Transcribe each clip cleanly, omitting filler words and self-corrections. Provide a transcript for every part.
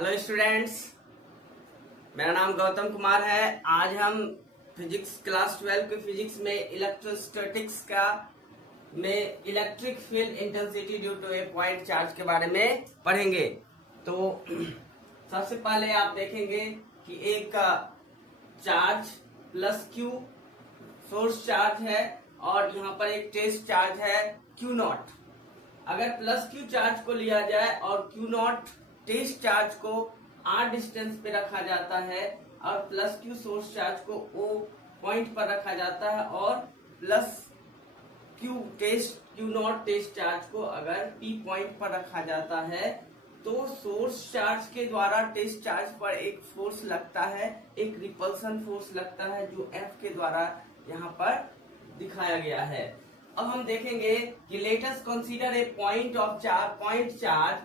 Hello students, मेरा नाम गौतम कुमार है। आज हम फिजिक्स क्लास 12 के फिजिक्स में इलेक्ट्रोस्टैटिक्स का में electric field intensity due to a point charge के बारे में पढ़ेंगे। तो सबसे पहले आप देखेंगे कि एक charge plus Q source charge है और यहाँ पर एक टेस्ट चार्ज है क्यू नॉट। अगर प्लस क्यू चार्ज को लिया जाए और क्यू नॉट टेस्ट चार्ज को आर डिस्टेंस पे रखा जाता है और प्लस क्यू सोर्स चार्ज को ओ पॉइंट पर रखा जाता है और plus Q not test charge को अगर पी पॉइंट पर रखा जाता है तो सोर्स चार्ज के द्वारा टेस्ट चार्ज पर एक फोर्स लगता है, एक रिपल्सन फोर्स लगता है जो एफ के द्वारा यहाँ पर दिखाया गया है। अब हम देखेंगे कि let us consider a point charge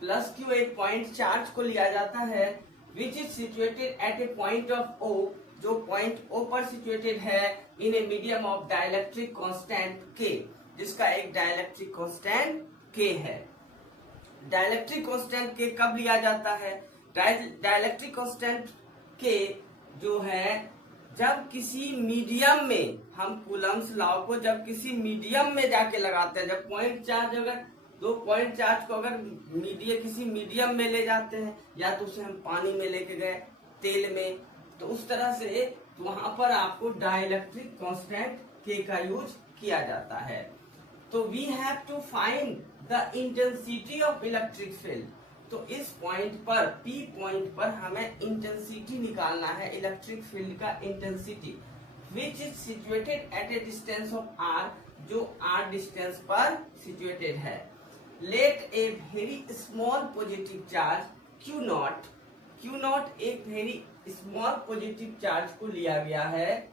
plus q एक पॉइंट चार्ज को लिया जाता है which is situated at a point of O, जो पॉइंट ओ पर सिचुएटेड है in a medium of dielectric constant K, जिसका एक डाइलेक्ट्रिक कांस्टेंट के है। डाइलेक्ट्रिक कांस्टेंट के कब लिया जाता है? डाइलेक्ट्रिक कांस्टेंट के जो है जब किसी मीडियम में, हम कूलम्स लॉ को जब किसी मीडियम में जाके लगाते हैं, जब पॉइंट चार्ज अगर दो पॉइंट चार्ज को अगर किसी मीडियम में ले जाते हैं या तो उसे हम पानी में लेके गए, तेल में, तो उस तरह से वहां पर आपको डाइलेक्ट्रिक कांस्टेंट के का यूज किया जाता है। तो we have to find the intensity of electric field. तो इस पॉइंट पर पी पॉइंट पर हमें इंटेंसिटी निकालना है, इलेक्ट्रिक फील्ड का intensity which is situated at a distance of R, जो आर डिस्टेंस पर सिचुएटेड है। Let a very small positive charge Q not एक वेरी स्मॉल पॉजिटिव चार्ज को लिया गया है,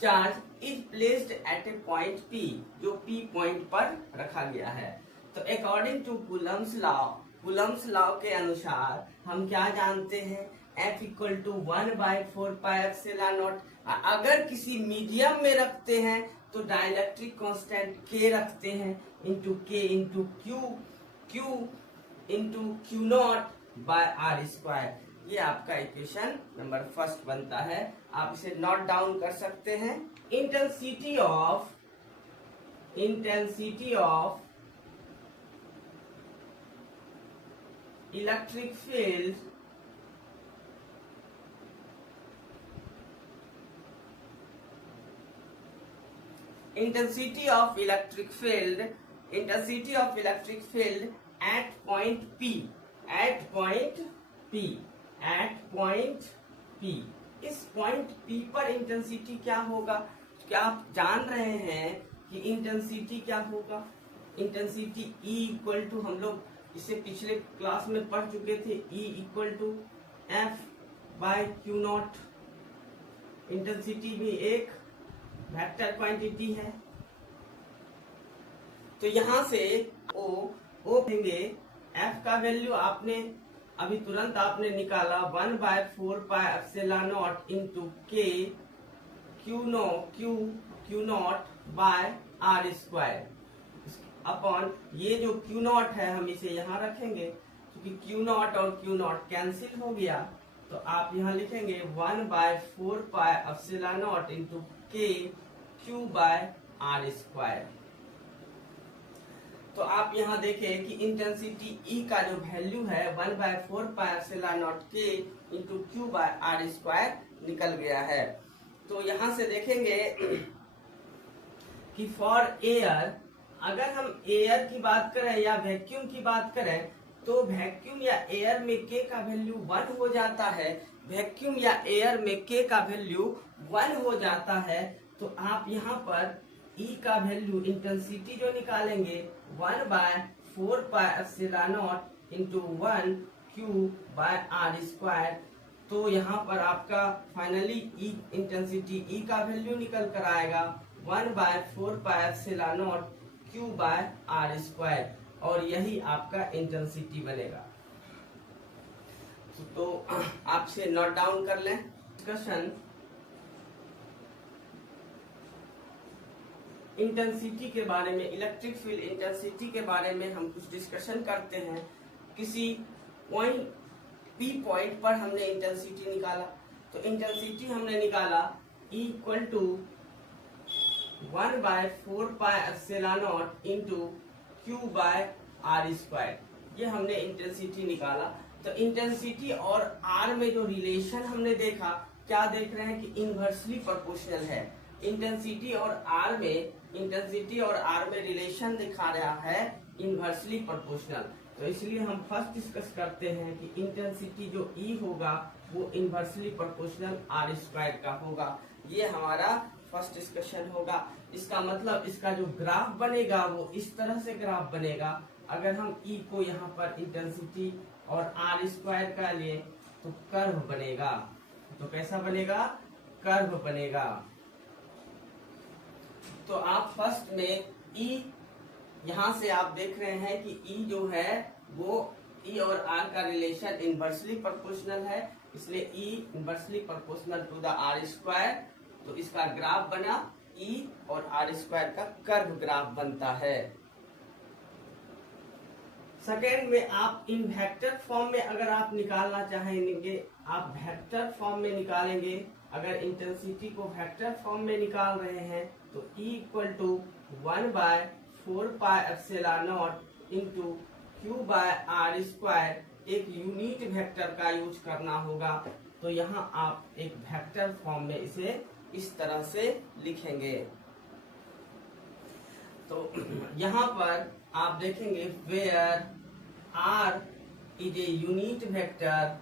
charge is placed at a point P, जो P point पर रखा गया है। तो अकॉर्डिंग टू कूलम्स लॉ के अनुसार हम क्या जानते हैं? F equal to 1/4πε0। अगर किसी मीडियम में रखते हैं तो डाइलेक्ट्रिक कांस्टेंट K रखते हैं into K into Q into Q not by are square. ये आपका इक्वेशन नंबर फर्स्ट बनता है। आप इसे नोट डाउन कर सकते हैं। Intensity of electric field intensity of electric field at point P। इस पॉइंट P पर इंटेंसिटी क्या होगा? क्या आप जान रहे हैं कि इंटेंसिटी क्या होगा? इंटेंसिटी E इक्वल टू, हम लोग इसे पिछले क्लास में पढ़ चुके थे, E equal to F by Q not. Intensity भी एक वेक्टर क्वांटिटी है। तो यहां से ओ देंगे, एफ का वैल्यू आपने अभी तुरंत आपने निकाला 1/4πε0 into K Q not by are square upon ये जो क्यू नॉट है हम इसे यहाँ रखेंगे क्योंकि क्यू नॉट और क्यू नॉट कैंसिल हो गया। तो आप यहाँ लिखेंगे 1/4πε0 into K Q by are square. तो आप यहाँ देखें कि इंटेंसिटी E का जो वैल्यू है 1/4πε0 के into Q by are square निकल गया है। तो यहाँ से देखेंगे कि फॉर एयर, अगर हम एयर की बात करें या वैक्यूम की बात करें तो वैक्यूम या एयर में के का वैल्यू 1 हो जाता है। वैक्यूम या एयर में के का वैल्यू 1 हो जाता है। तो आप यहाँ पर E का वैल्यू इंटेंसिटी जो निकालेंगे 1/4πε0 into 1 q by are square. तो यहाँ पर आपका फाइनली इंटेंसिटी E का वैल्यू निकल कर आएगा 1/4πε0 क्यू बाय आर स्क्वायर, और यही आपका इंटेंसिटी बनेगा। तो आपसे नोट डाउन कर लें। डिस्कशन इंटेंसिटी के बारे में, इलेक्ट्रिक फील्ड इंटेंसिटी के बारे में हम कुछ डिस्कशन करते हैं। किसी पॉइंट पी पॉइंट पर हमने इंटेंसिटी निकाला, तो इंटेंसिटी हमने निकाला इक्वल टू 1/4πε0 इंटू Q/r²। ये हमने इंटेंसिटी निकाला। तो इंटेंसिटी और आर में जो रिलेशन हमने देखा, क्या देख रहे हैं कि इनवर्सली प्रोपोर्शनल है। इंटेंसिटी और आर में रिलेशन दिखा रहा है इनवर्सली प्रोपोर्शनल। तो इसलिए हम फर्स्ट डिस्कस करते हैं कि इंटेंसिटी जो ई होगा वो इनवर्सली प्रोपोर्शनल r² का होगा। ये हमारा फर्स्ट डिस्कशन होगा। इसका मतलब इसका जो ग्राफ बनेगा वो इस तरह से ग्राफ बनेगा। अगर हम ई को यहाँ पर इंटेंसिटी और r² का लिए तो कर्व बनेगा। तो कैसा बनेगा? कर्व बनेगा। तो आप फर्स्ट में ई, यहाँ से आप देख रहे हैं कि ई जो है वो ई और आर का रिलेशन इनवर्सली प्रोपोर्शनल है, इसलिए E inversely proportional to the r²। तो इसका ग्राफ बना ई और r² का कर्व ग्राफ बनता है। सेकेंड में आप इन वेक्टर फॉर्म में अगर आप निकालना चाहेंगे, आप वेक्टर फॉर्म में निकालेंगे। अगर इंटेंसिटी को वेक्टर फॉर्म में निकाल रहे हैं तो E equal to 1/4πε0 into Q/r²। एक यूनिट वेक्टर का यूज करना होगा। तो यहाँ आप एक वेक्टर फॉर्म में इसे इस तरह से लिखेंगे। तो यहाँ पर आप देखेंगे where r is a unit vector,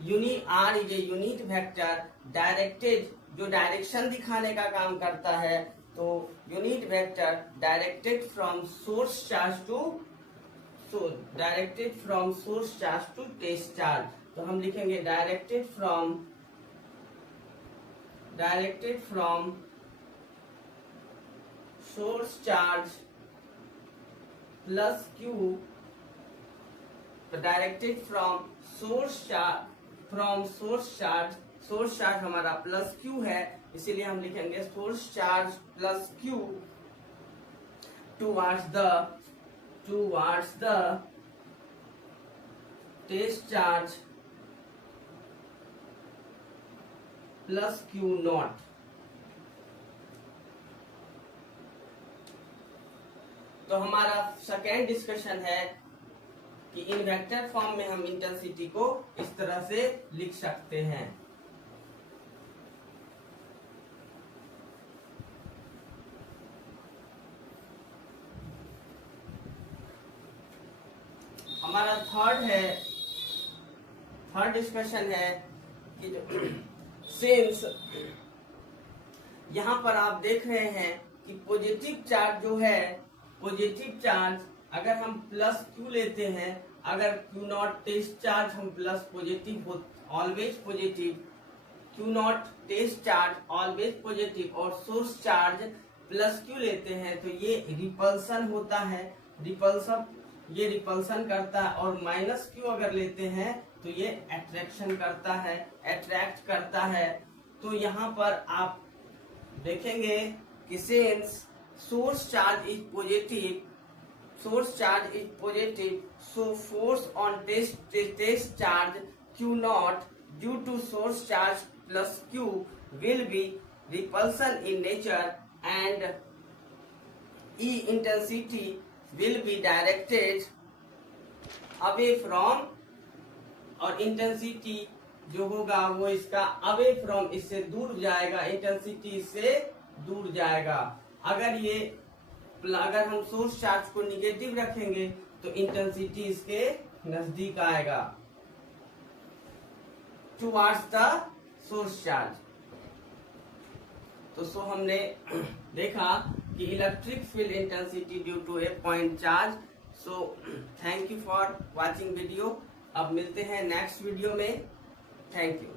r is a unit vector directed, जो डायरेक्शन दिखाने का काम करता है। तो unit vector directed from source charge to test charge. तो हम लिखेंगे directed from source charge plus Q। तो डायरेक्टेड फ्रॉम सोर्स चार्ज हमारा प्लस Q है, इसीलिए हम लिखेंगे source charge plus Q towards the test charge plus Q0। तो हमारा सेकेंड डिस्कशन है कि इन वेक्टर फॉर्म में हम इंटेंसिटी को इस तरह से लिख सकते हैं। हमारा थर्ड डिस्कशन है कि जो सिंस यहाँ पर आप देख रहे हैं कि पॉजिटिव चार्ज जो है, पॉजिटिव चार्ज अगर हम प्लस Q लेते हैं, अगर Q0 टेस्ट चार्ज हम प्लस पॉजिटिव हो, always positive, Q0 test charge always positive और सोर्स चार्ज प्लस Q लेते हैं तो ये रिपल्सन होता है। ये रिपल्सन करता है। और माइनस Q अगर लेते हैं तो ये अट्रैक्ट करता है। तो यहाँ पर आप देखेंगे कि since source charge is positive, so force on test charge Q0 due to source charge plus Q will be repulsion in nature, and E intensity will be directed away from, और intensity जो होगा वो इसका away from, इससे दूर जाएगा, intensity इससे दूर जाएगा। अगर हम सोर्स चार्ज को निगेटिव रखेंगे तो इंटेंसिटी इसके नजदीक आएगा, टुवर्ड्स द सोर्स चार्ज। तो हमने देखा कि electric field intensity due to a point charge. Thank you for watching video. अब मिलते हैं नेक्स्ट वीडियो में। Thank you.